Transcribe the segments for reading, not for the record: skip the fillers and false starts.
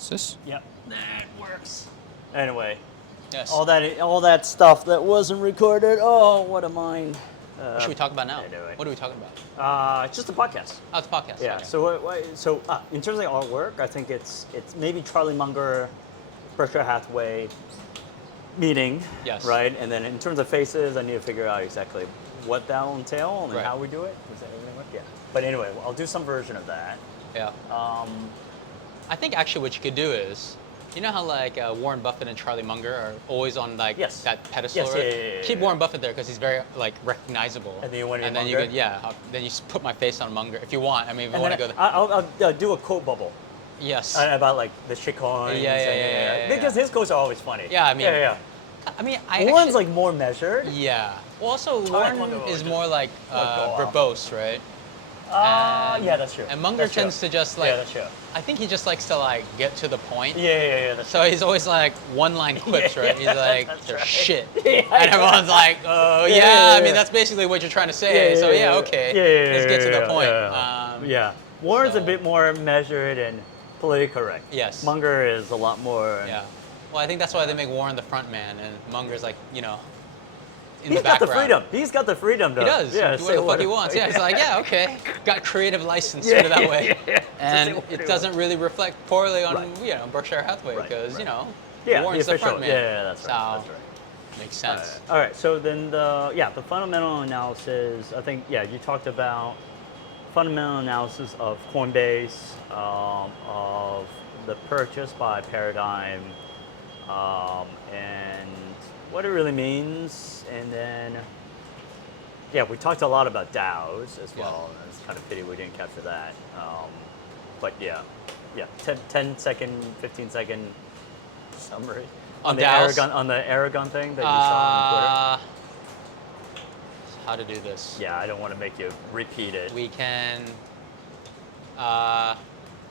Is this? Yep, that works. Anyway, Yes. all that stuff that wasn't recorded. Oh, what a mind. What should we talk about now? Anyway. What are we talking about? It's just a podcast. Oh, it's a podcast. Yeah. Okay. So in terms of artwork, I think it's maybe Charlie Munger, Berkshire Hathaway meeting. Yes. Right. And then in terms of faces, I need to figure out exactly what that will entail and Right. how we do it. Is that everything work? Yeah. But anyway, I'll do some version of that. Yeah. I think actually what you could do is, you know how like Warren Buffett and Charlie Munger are always on like Yes. that pedestal, Yes, right? yeah. Keep Warren Buffett there because he's very like recognizable. And then you want to and be then Munger? you could then you just put my face on Munger if you want. I mean, if you And want to then go there. I'll do a quote bubble. Yes. About like the shitcoins. Yeah, Because his quotes are always funny. Yeah, I mean- Yeah. I mean, Warren's actually, like more measured. yeah. Well, also Munger Warren will is just, more like go off. verbose, right? Yeah, that's true. And Munger That's true. tends to just like, Yeah, that's true. I think he just likes to like get to the point. Yeah. That's So he's always like one-line quips, right? He's like, that's they're right. shit. Yeah, And everyone's like, oh, Yeah, yeah, yeah, I mean, yeah. that's basically what you're trying to say. So, okay, let's get to the point. Yeah. Warren's a so- bit more measured and politically correct. Yes. Munger is a lot more. Yeah. Well, I think that's why they make Warren the front man and Munger's like, in He's the got background. the freedom. He's got the freedom to. He does. Yeah, Do say what the fuck he whatever. wants. Yeah, it's like, yeah, okay. Got creative license, Yeah, put it that way. yeah. And Say what he it doesn't really reflect poorly on, Berkshire Hathaway Right, because, right. Warren's the official. front man. Yeah, that's So, right. That's right. makes sense. All right. So then the fundamental analysis. I think you talked about fundamental analysis of Coinbase, of the purchase by Paradigm, and what it really means, and then we talked a lot about DAOs as well. And it's kind of pity we didn't capture that. But 10-second, 15-second summary On the DAOs? Aragon thing that you saw on Twitter. How to do this? Yeah, I don't want to make you repeat it. We can, I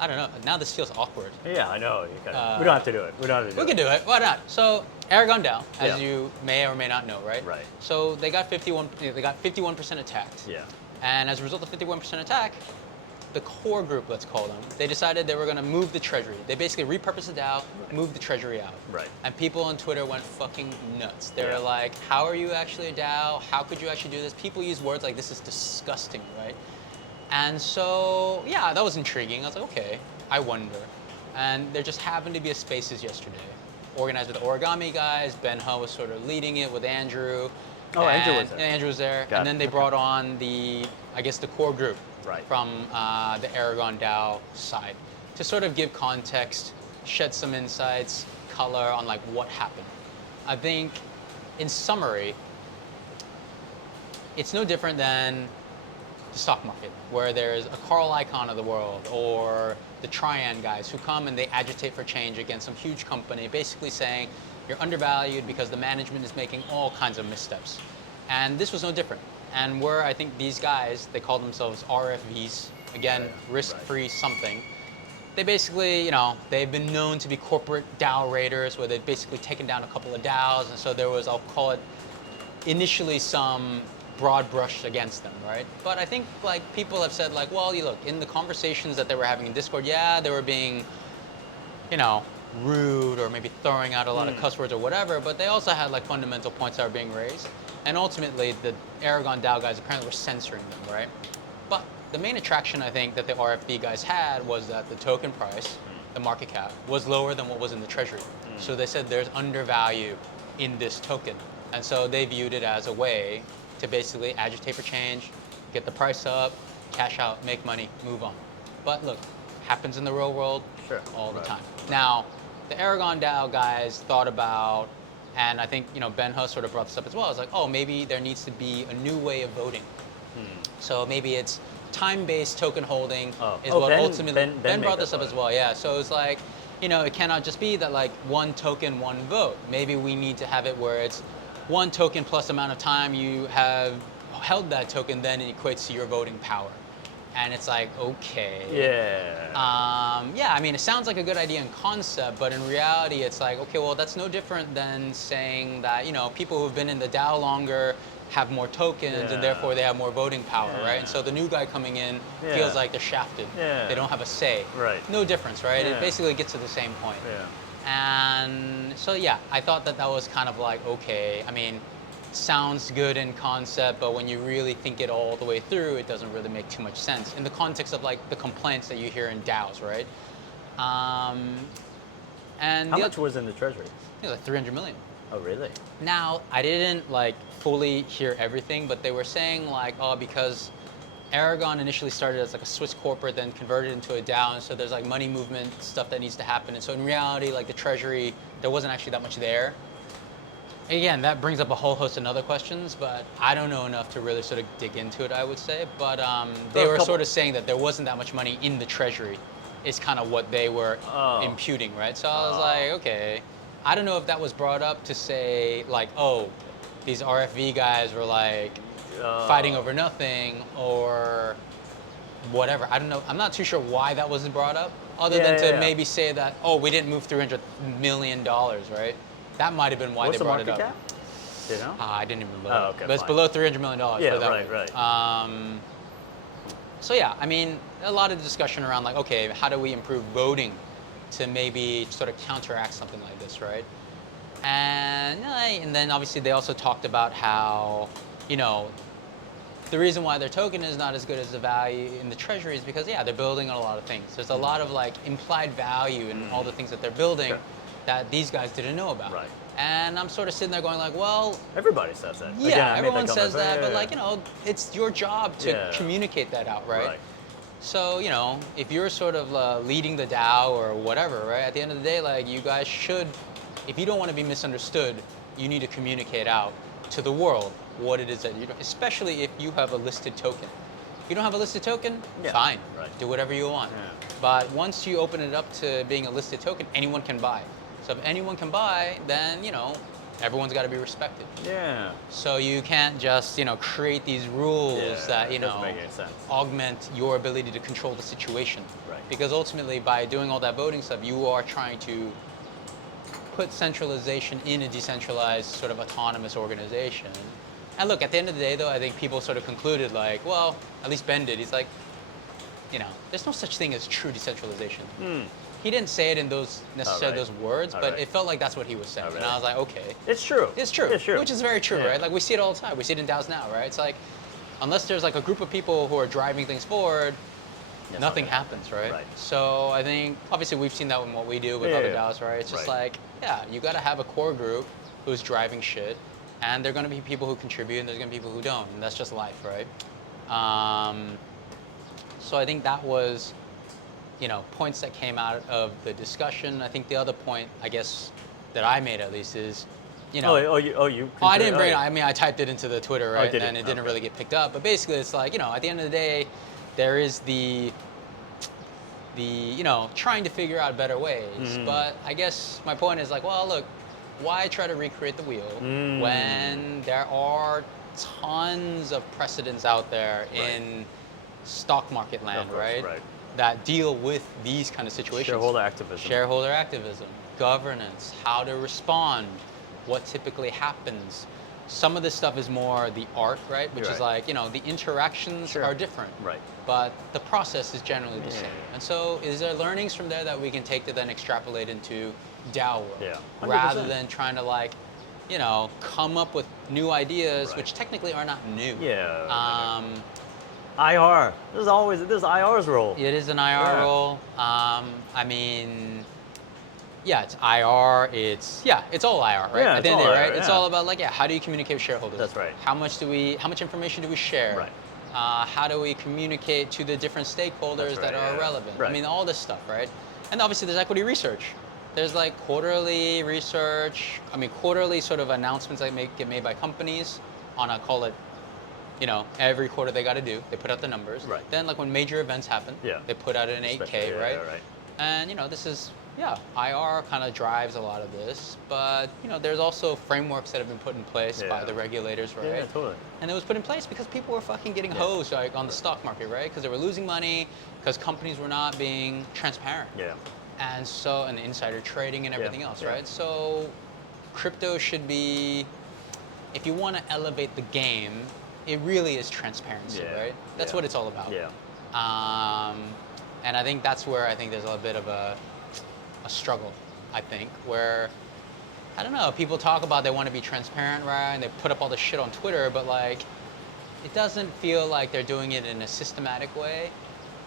don't know. Now this feels awkward. Yeah, I know. We don't have to do it. We can do it. Why not? So Aragon DAO, as Yeah. you may or may not know, right? Right. So they got 51% attacked. Yeah. And as a result of 51% attack, the core group, let's call them, they decided they were going to move the treasury. They basically repurposed the DAO, moved the treasury out. Right. And people on Twitter went fucking nuts. They Yeah. were like, how are you actually a DAO? How could you actually do this? People use words like, this is disgusting, right? And so, that was intriguing. I was like, okay, I wonder. And there just happened to be a Spaces yesterday, organized with the Origami guys. Ben Ho was sort of leading it with Andrew. Oh, Andrew was there. And Andrew was there. Got and it. then they brought on the core group Right. from the Aragon DAO side to sort of give context, shed some insights, color on like what happened. I think in summary, it's no different than the stock market, where there's a Carl Icahn of the world or the Trian guys who come and they agitate for change against some huge company, basically saying you're undervalued because the management is making all kinds of missteps. And this was no different. And I think these guys, they call themselves RFVs, again, risk-free something. They basically, they've been known to be corporate DAO raiders, where they've basically taken down a couple of DAOs, and so there was, I'll call it, initially some broad brush against them, right? But I think like people have said like, well, you look, in the conversations that they were having in Discord, they were being, rude or maybe throwing out a lot of cuss words or whatever, but they also had like fundamental points that were being raised. And ultimately, the Aragon DAO guys apparently were censoring them, right? But the main attraction I think that the RFB guys had was that the token price, the market cap, was lower than what was in the treasury. So they said there's undervalue in this token. And so they viewed it as a way to basically agitate for change, get the price up, cash out, make money, move on. But look, happens in the real world all the time. Now, the Aragon DAO guys thought about, and I think Ben Ho sort of brought this up as well. It's like, oh, maybe there needs to be a new way of voting. So maybe it's time-based token holding is what ultimately Ben brought this up as well. Yeah. So it's like, it cannot just be that like one token, one vote. Maybe we need to have it where it's one token plus amount of time you have held that token, then it equates to your voting power. And it's like, okay. Yeah. Yeah, I mean, it sounds like a good idea in concept, but in reality, it's like, okay, well, that's no different than saying that, people who've been in the DAO longer have more tokens and therefore they have more voting power, right? And so the new guy coming in feels like they're shafted. Yeah. They don't have a say. Right. No difference, right? It Yeah. basically gets to the same point. Yeah. And so, yeah, I thought that was kind of like, okay, I mean, sounds good in concept, but when you really think it all the way through, it doesn't really make too much sense in the context of like the complaints that you hear in DAOs, right? And How much was in the treasury? like 300 million. Oh, really? Now, I didn't like fully hear everything, but they were saying like, oh, because Aragon initially started as like a Swiss corporate, then converted into a DAO, and so there's like money movement stuff that needs to happen. And so in reality, like the treasury, there wasn't actually that much there. Again, that brings up a whole host of other questions, but I don't know enough to really sort of dig into it, I would say. But they were sort of saying that there wasn't that much money in the treasury, is kind of what they were imputing, right? So I was like, okay. I don't know if that was brought up to say, like, oh, these RFV guys were like fighting over nothing or whatever. I don't know. I'm not too sure why that wasn't brought up, other than to maybe say that, oh, we didn't move $300 million, right? That might have been why they brought it up. Cap? Do you know? I didn't even look. Okay, but it's below $300 million. Yeah, for that right. So yeah, I mean, a lot of discussion around like, okay, how do we improve voting to maybe sort of counteract something like this, right? And then obviously they also talked about how, the reason why their token is not as good as the value in the treasury is because, yeah, they're building on a lot of things. There's a lot of like implied value in all the things that they're building that these guys didn't know about. Right. And I'm sort of sitting there going like, well, everybody says that. yeah, Again, everyone says that, but like, yeah. it's your job to communicate that out, right? So, if you're sort of leading the DAO or whatever, right, at the end of the day, like, you guys should, if you don't want to be misunderstood, you need to communicate out to the world what it is that you're doing, especially if you have a listed token. If you don't have a listed token, fine, do whatever you want. Yeah. But once you open it up to being a listed token, anyone can buy. So if anyone can buy, then, everyone's got to be respected. Yeah. So you can't just, create these rules that, doesn't make any sense. augment your ability to control the situation. Right. Because ultimately, by doing all that voting stuff, you are trying to put centralization in a decentralized, sort of autonomous organization. And look, at the end of the day, though, I think people sort of concluded, like, well, at least Ben did. He's like, there's no such thing as true decentralization. He didn't say it in those those words, but it felt like that's what he was saying. And I was like, okay. It's true. It's true. It's true. Which is very true, right? Like, we see it all the time. We see it in DAOs now, right? It's like, unless there's like a group of people who are driving things forward, nothing happens, right? So I think, obviously, we've seen that in what we do with other DAOs, right? It's just like, yeah, you got to have a core group who's driving shit, and there are going to be people who contribute, and there's going to be people who don't, and that's just life, right? So I think that was, points that came out of the discussion. I think the other point, I guess, that I made at least is, you. I didn't bring it. I mean, I typed it into the Twitter, right? And it didn't really get picked up. But basically, it's like, at the end of the day, there is the trying to figure out better ways. But I guess my point is like, well, look, why try to recreate the wheel when there are tons of precedents out there in stock market land, right? That deal with these kind of situations. Shareholder activism, governance, how to respond, what typically happens. Some of this stuff is more the art, right? Which is like, the interactions are different. But the process is generally the same. And so is there learnings from there that we can take to then extrapolate into DAO world? Rather than trying to like, come up with new ideas, which technically are not new. IR. This is IR's role. It is an IR role. I mean, it's IR. It's all IR, right? At the end of the day, right? It's all about like, how do you communicate with shareholders? That's right. How much information do we share? How do we communicate to the different stakeholders that are relevant? I mean, all this stuff, right? And obviously, there's equity research. There's like quarterly research. I mean, quarterly sort of announcements that get made by companies on a, call it, every quarter they got to do. They put out the numbers. Then like when major events happen, they put out an 8K, right? And this is, yeah, IR kind of drives a lot of this, but there's also frameworks that have been put in place by Yeah. the regulators, right? Yeah, totally. And it was put in place because people were fucking getting Yeah. hosed like on the stock market, right? Because they were losing money, because companies were not being transparent, Yeah. and insider trading and everything else, Yeah. right? So crypto should be, if you want to elevate the game, it really is transparency, Yeah. right? That's Yeah. what it's all about. Yeah. Um, and I think that's where I think there's a bit of a struggle, I think, where, I don't know, people talk about they want to be transparent, right? And they put up all this shit on Twitter, but like, it doesn't feel like they're doing it in a systematic way.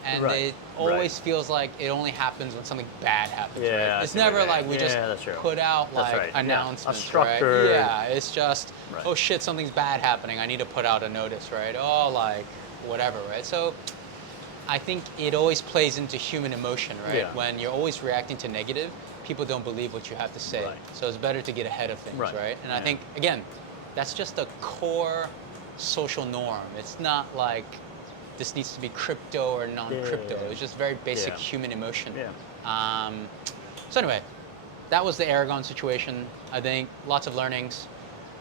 And Right, it always feels like it only happens when something bad happens, Yeah, right? I It's see what never you're like saying. we Yeah, just that's true. put out That's like right. Yeah. A announcements, structured- right? Yeah, it's just, Right. oh shit, something's bad happening. I need to put out a notice, right? Oh, like whatever, right? So I think it always plays into human emotion, right? Yeah. When you're always reacting to negative, people don't believe what you have to say. Right. So it's better to get ahead of things, Right. right? And I Yeah. think, again, that's just a core social norm. It's not like this needs to be crypto or non-crypto. Yeah. It's just very basic Yeah. human emotion. Yeah. So anyway, that was the Aragon situation. I think lots of learnings.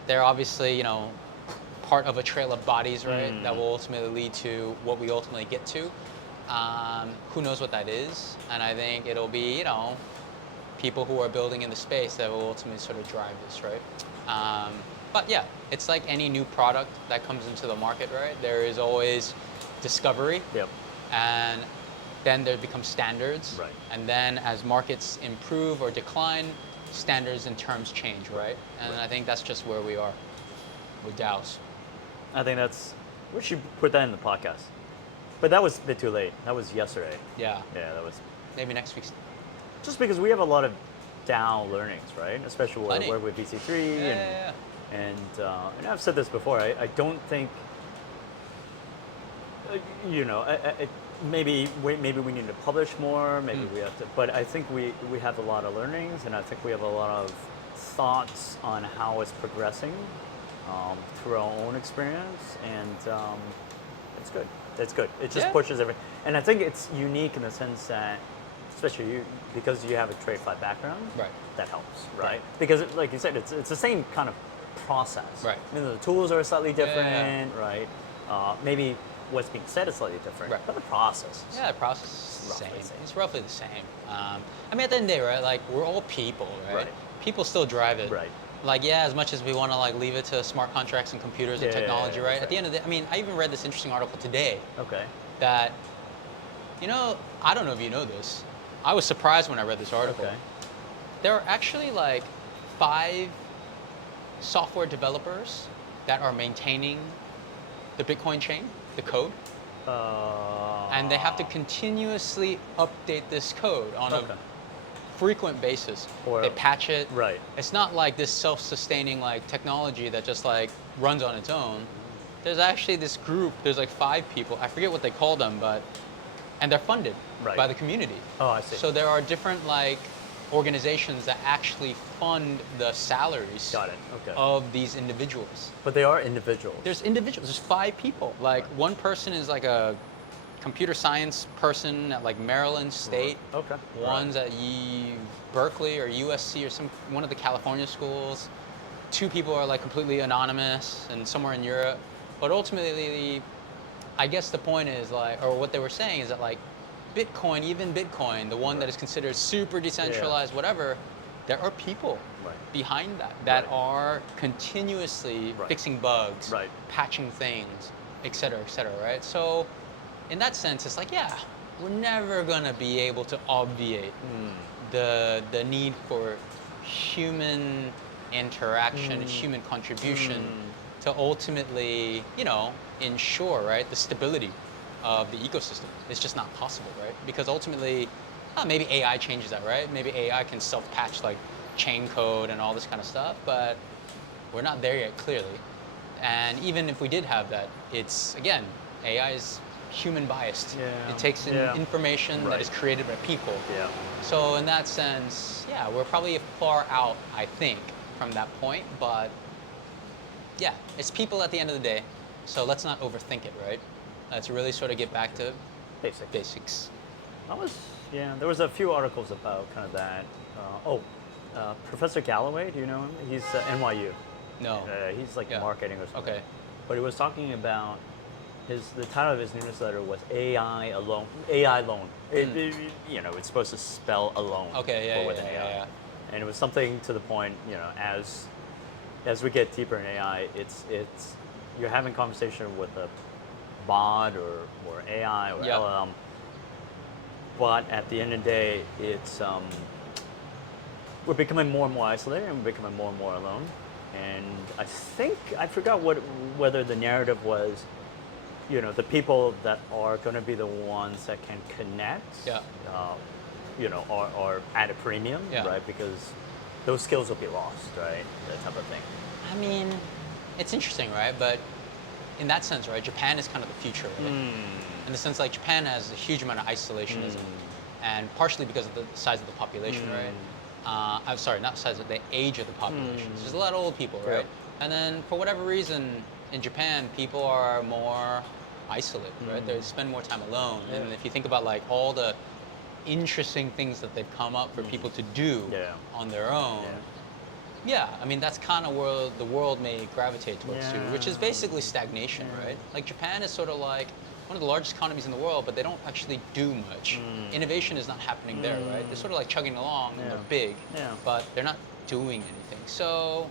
They're obviously, part of a trail of bodies, right? That will ultimately lead to what we ultimately get to. Who knows what that is? And I think it'll be, people who are building in the space that will ultimately sort of drive this, right? But yeah, it's like any new product that comes into the market, right? There is always discovery, Yep. and then there becomes standards. Right. And then as markets improve or decline, standards and terms change, right? And I think that's just where we are with DAOs. I think we should put that in the podcast. But that was a bit too late. That was yesterday. Yeah. Yeah, that was Maybe next week's. just because we have a lot of DAO learnings, right? Especially Plenty. where with VC3 Yeah. and I've said this before. I don't think maybe we need to publish more. Maybe we have to, but I think we have a lot of learnings, and I think we have a lot of thoughts on how it's progressing through our own experience, and it's good. It's good. It just Yeah. pushes everything, and I think it's unique in the sense that, especially you, because you have a TradeFi background, Right. that helps, right? Right. Because, like you said, it's the same kind of process. Right. The tools are slightly Yeah. different, right? Maybe what's being said is slightly different, Right. but the process. Yeah, the process is the Roughly same. the same. It's roughly the same. I mean, at the end of the day, right? Like, we're all people, right? Right. People still drive it. Right. Like, yeah, as much as we want to like leave it to smart contracts and computers and Yeah, technology, right? that's At the end of the day, I mean, I even read this interesting article today Okay. that, I don't know if you know this. I was surprised when I read this article. Okay. There are actually like 5 software developers that are maintaining the Bitcoin chain, the code. And they have to continuously update this code on Okay. a frequent basis. Or- They patch it. Right. It's not like this self-sustaining like technology that just like runs on its own. There's actually this group, there's like 5 people, I forget what they call them, and they're funded Right. by the community. Oh, I see. So there are different like organizations that actually fund the salaries Got it. Okay. of these individuals. But they are individuals. There's individuals. There's 5 people. Like one person is like a computer science person at like Maryland State. Okay. One's at Berkeley or USC or one of the California schools. 2 people are like completely anonymous and somewhere in Europe. But ultimately, I guess the point is like, or what they were saying is that like Bitcoin, even Bitcoin, the one that is considered super decentralized, whatever, there are people Right. behind that Right. are continuously Right. fixing bugs, Right. patching things, et cetera, right? So in that sense, it's like, yeah, we're never gonna be able to obviate the need for human interaction and human contribution to ultimately, ensure, right, the stability of the ecosystem. It's just not possible, right? Because ultimately, maybe AI changes that, right? Maybe AI can self-patch like chain code and all this kind of stuff, but we're not there yet, clearly. And even if we did have that, it's, again, AI is human biased. Yeah. It takes in Yeah. information that Right. is created by people. Yeah. So in that sense, yeah, we're probably far out, I think, from that point, but yeah, it's people at the end of the day. So let's not overthink it, right? Let's really sort of get back to Basic. basics. Yeah, there was a few articles about kind of that. Professor Galloway, do you know him? He's NYU. No. He's like Yeah. marketing or something. Okay. But he was talking about the title of his newsletter was AI Alone. AI Alone. It's supposed to spell alone. Okay, yeah, but with yeah, an yeah, AI. yeah. And it was something to the point, as we get deeper in AI, it's you're having conversation with a bot or AI or Yeah. LLM, but at the end of the day, it's we're becoming more and more isolated and we're becoming more and more alone. And I think I forgot whether the narrative was, the people that are going to be the ones that can connect, Yeah. are at a premium, Yeah. right? Because those skills will be lost, right? That type of thing. I mean, it's interesting, right? But in that sense, right, Japan is kind of the future, right? In the sense, like, Japan has a huge amount of isolationism, and partially because of the size of the population, right? I'm sorry, not size of the age of the population. There's a lot of old people, right? Yep. And then for whatever reason, in Japan, people are more isolated, right? They spend more time alone. Yeah. And if you think about like all the interesting things that they've come up for people to do Yeah. on their own. Yeah, I mean that's kind of where the world may gravitate towards too, which is basically stagnation, right? Like Japan is sort of like one of the largest economies in the world, but they don't actually do much. Innovation is not happening there, right? They're sort of like chugging along and they're big, but they're not doing anything. So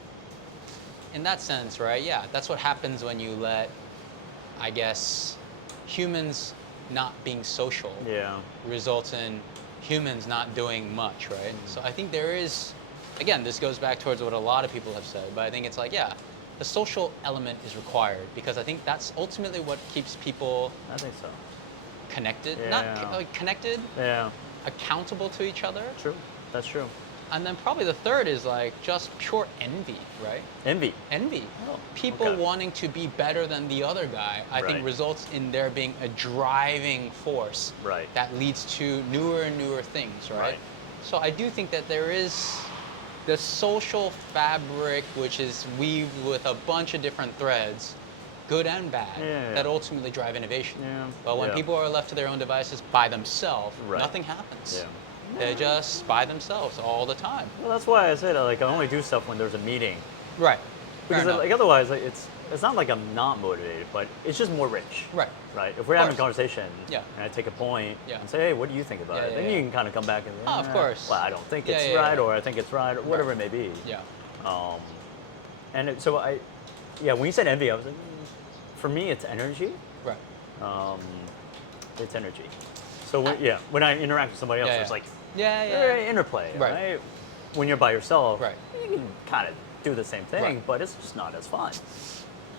in that sense, right? Yeah, that's what happens when you let, I guess, humans not being social results in humans not doing much, right? So I think there is, again, this goes back towards what a lot of people have said, but I think it's like, yeah, the social element is required because I think that's ultimately what keeps people I think so. connected, Yeah. connected, Yeah. accountable to each other. True. That's true. And then probably the third is like just pure envy, right? Envy. Envy. Oh, People okay. wanting to be better than the other guy, I think Right. results in there being a driving force Right. that leads to newer and newer things, right? Right. So I do think that there is the social fabric which is weaved with a bunch of different threads, good and bad, Yeah. that ultimately drive innovation. Yeah. But when Yeah. people are left to their own devices by themselves, Right. nothing happens. Yeah. They're just by themselves all the time. Well, that's why I said I only do stuff when there's a meeting. Right. Because Fair enough. like otherwise, like, it's not like I'm not motivated, but it's just more rich. Right. Right. If we're having a course. conversation, Yeah. and I take a point Yeah. and say, hey, what do you think about Yeah, it? yeah, Then yeah. you can kind of come back and say, Oh, of course. well, I don't think Yeah, it's yeah, right, yeah. or I think it's right, or whatever Right. it may be. Yeah. So when you said envy, I was like, for me, it's energy. Right. It's energy. So when I interact with somebody else, Yeah, it's yeah. like Yeah. interplay, Right. right? When you're by yourself, Right. you can kind of do the same thing, Right. but it's just not as fun.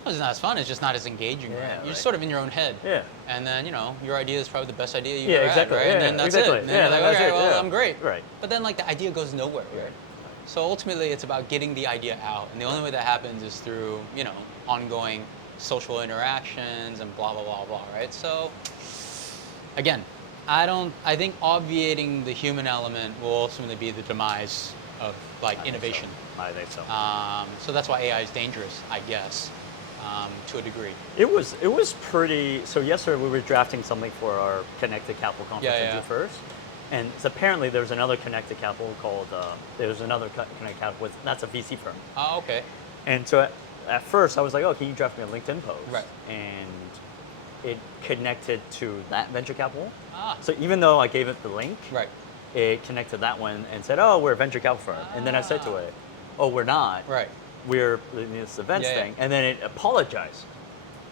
It's not as fun. It's just not as engaging, Yeah, right? You're right. just sort of in your own head. Yeah. And then, your idea is probably the best idea you've Yeah, ever exactly. had, right? Yeah, And then that's exactly. it. And then Yeah, you're like, that's okay, it, well, yeah. I'm great. Right. But then, like, the idea goes nowhere, right? So ultimately, it's about getting the idea out. And the only way that happens is through, ongoing social interactions and blah, blah, blah, blah, right? So, again, I think obviating the human element will ultimately be the demise of, like, innovation. I think so. So that's why AI is dangerous, I guess, to a degree. It was pretty. So yesterday we were drafting something for our Connected Capital conference Yeah, in yeah. first, and so apparently there's another Connected Capital called. There's another Connected Capital that's a VC firm. Oh, okay. And so at first I was like, oh, can you draft me a LinkedIn post? Right. And it connected to that venture capital. Ah. So even though I gave it the link, Right. it connected that one and said, oh, we're a venture capital firm. And then I said to it, oh, we're not. Right. We're in this events Yeah, yeah. thing. And then it apologized.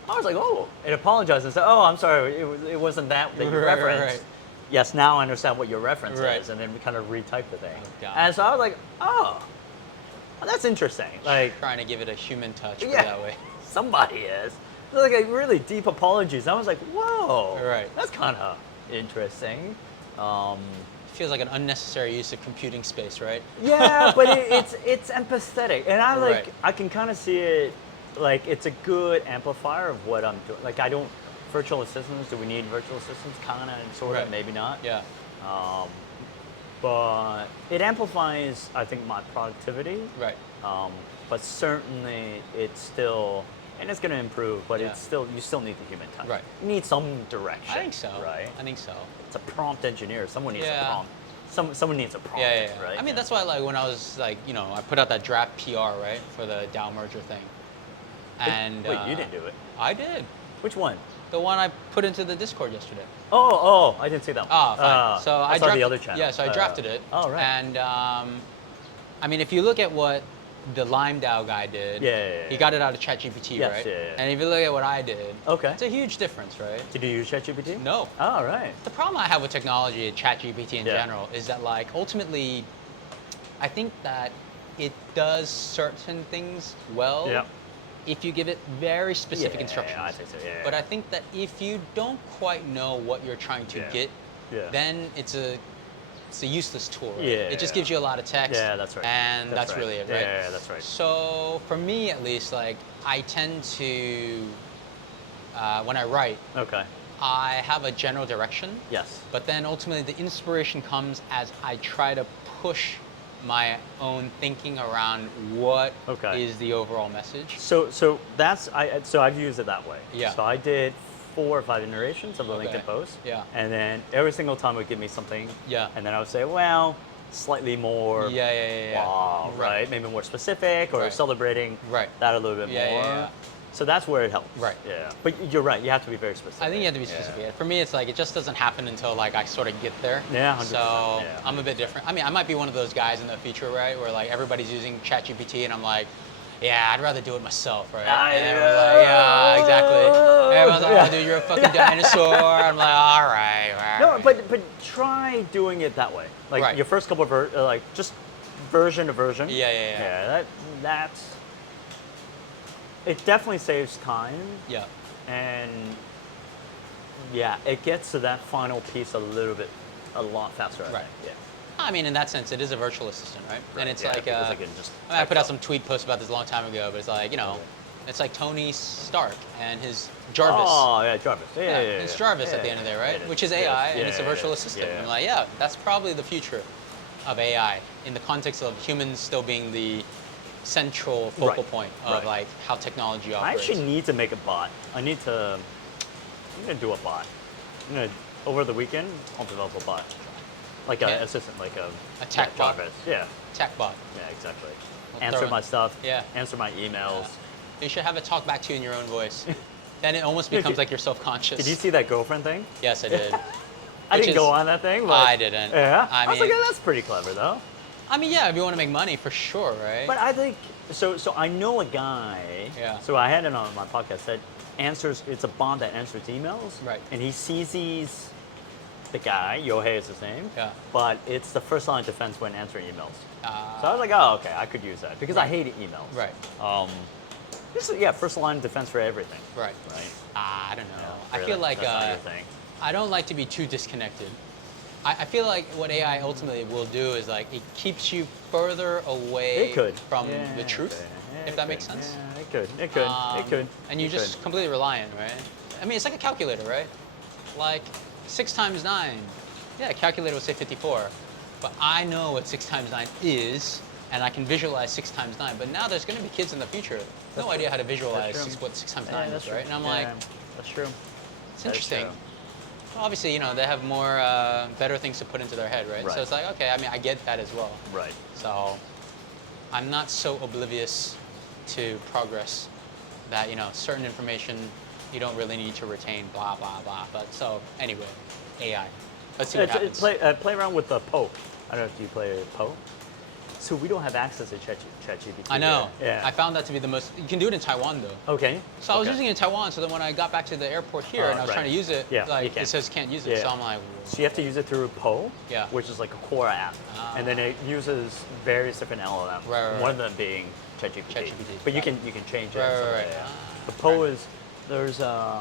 I was like, oh, it apologized and said, oh, I'm sorry, it wasn't that you Right, referenced. right. Yes, now I understand what your reference Right. is. And then we kind of retyped the thing. Oh, God. And so I was like, oh, well, that's interesting. Like, Trying to give it a human touch, put it yeah, that way. somebody is. Like a really deep apologies. I was like, whoa, Right. that's kind of interesting. Feels like an unnecessary use of computing space, right? Yeah, but it's empathetic, and Right. I can kind of see it, like it's a good amplifier of what I'm doing. Like virtual assistants. Do we need virtual assistants? Kind of, sort of, Right. maybe not. Yeah. But it amplifies, I think, my productivity. Right. But certainly, it's still and it's going to improve, but Yeah. you still need the human touch. Right. You need some direction. I think so. Right. I think so. It's a prompt engineer. Someone needs Yeah. a prompt. Someone needs a prompt. Yeah. Right. I mean, Yeah. that's why, like, when I was like, I put out that draft PR, right, for the Dow merger thing. And Wait, you didn't do it. I did. Which one? The one I put into the Discord yesterday. Oh, I didn't see that one. Ah, fine. So I saw drafted, the other channel. Yeah, so I drafted it. Oh, right. And I mean, if you look at what the Lime DAO guy did, Yeah. he got it out of ChatGPT, Yes, right? yeah. And if you look at what I did, Okay. it's a huge difference, right? Did you use ChatGPT? No. Oh, right. The problem I have with technology and ChatGPT in Yeah. general is that, like, ultimately, I think that it does certain things well Yeah. if you give it very specific Yeah, instructions. I think so. Yeah. But I think that if you don't quite know what you're trying to get, Yeah. then it's a useless tool, right? Yeah. It just gives you a lot of text. Yeah, that's right. And that's right. really it, right? Yeah, that's right. So for me, at least, like, I tend to, when I write, Okay. I have a general direction. Yes. But then ultimately the inspiration comes as I try to push my own thinking around what is Okay. the overall message. So that's I've used it that way. Yeah. So I did 4 or 5 iterations of the Okay. LinkedIn post. Yeah. And then every single time it would give me something. Yeah. And then I would say, well, slightly more. Yeah. Wow, right? Maybe more specific or Right. celebrating Right. that a little bit Yeah, more. yeah. So that's where it helps. Right. Yeah. But you're right. You have to be very specific. I think you have to be specific. For me, it's like it just doesn't happen until like I sort of get there. Yeah, 100%. So Yeah, I'm a bit different. I mean, I might be one of those guys in the future, right, where like everybody's using ChatGPT, and I'm like, yeah, I'd rather do it myself, right? And everyone's like, yeah, exactly. Everyone's like, oh, dude, you're a fucking dinosaur. I'm like, all right. No, but try doing it that way. Like Right. your first couple of like just version to version. Yeah. Yeah, that's it definitely saves time, Yeah. and yeah, it gets to that final piece a lot faster. I Right. think. I mean, in that sense, it is a virtual assistant, right? And it's like, because I can just I mean, I put out some tweet posts about this a long time ago, but it's like, it's like Tony Stark and his Jarvis. Oh yeah, Jarvis. Yeah. It's Jarvis at the end of there, right? Which is AI, and it's a virtual assistant. Yeah. I'm like, yeah, that's probably the future of AI in the context of humans still being the central focal point of Right. like how technology I operates. actually need to make a bot. I'm gonna do a bot. Over the weekend, I'll develop a bot. Like an Yeah. assistant, like A tech bot. Jarvis. Yeah. Tech bot. Yeah, exactly. We'll Answer throw my in- stuff. Yeah. Answer my emails. You should have it talk back to you in your own voice. Then it almost becomes like you're self-conscious. Did you see that girlfriend thing? Yes, I did. I Which didn't is- go on that thing. But I didn't. Yeah. I was like, mean- oh, that's pretty clever though. I mean, yeah, if you want to make money, for sure, right? But I think so. So I know a guy. Yeah. So I had it on my podcast that answers. It's a bot that answers emails. Right. And he sees the guy. Yohei is his name. Yeah. But it's the first line of defense when answering emails. Uh, So I was like, oh, okay, I could use that because I Right. hate emails. Right. This is first line of defense for everything. Right. Right. I don't know. I Really, feel like that's not your thing. I don't like to be too disconnected. I feel like what AI ultimately will do is like it keeps you further away It could from Yeah, the it truth, could. Yeah, if it that makes could. sense. Yeah, it could. It could. It could. And you It just could. completely rely on, right? I mean, it's like a calculator, right? Like 6 times 9. Yeah, a calculator would say 54. But I know what 6 times 9 is, and I can visualize 6 times 9. But now there's going to be kids in the future, no idea how to visualize That's true. what 6 times Yeah, 9 that's is, right? true. And I'm Yeah, like, that's true. it's That is interesting. true. Well, obviously, they have more, better things to put into their head, right? Right. So it's like, okay, I mean, I get that as well. Right. So I'm not so oblivious to progress that, certain information you don't really need to retain, blah, blah, blah. But so anyway, AI. Let's see what happens. Play around with the Poe. I don't know if you play Poe. So we don't have access to ChatGPT. I know. Yeah. I found that to be the most, you can do it in Taiwan though. Okay. So I was Okay. using it in Taiwan, so then when I got back to the airport here and I was right. trying to use it, Yeah, you like can. it says can't use it. Yeah. So I'm like, So you have to use it through Poe, Yeah. which is like a core app, and then it uses various different LLMs. Right. One of them being ChatGPT. ChatGPT, But you right. can change it. Right, and stuff right, like right. that. The Poe is there's a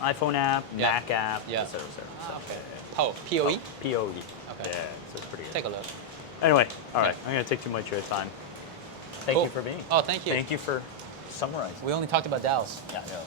iPhone app, Yeah. Mac app, Yeah. et cetera, et cetera. Ah, okay. POE? P-O-E? POE. Okay. Yeah, so it's pretty good. Take a look. Anyway, all right. Okay. I'm gonna take too much of your time. Thank Cool. you for being. Oh, thank you. Thank you for summarizing. We only talked about DAOs. Yeah, I know.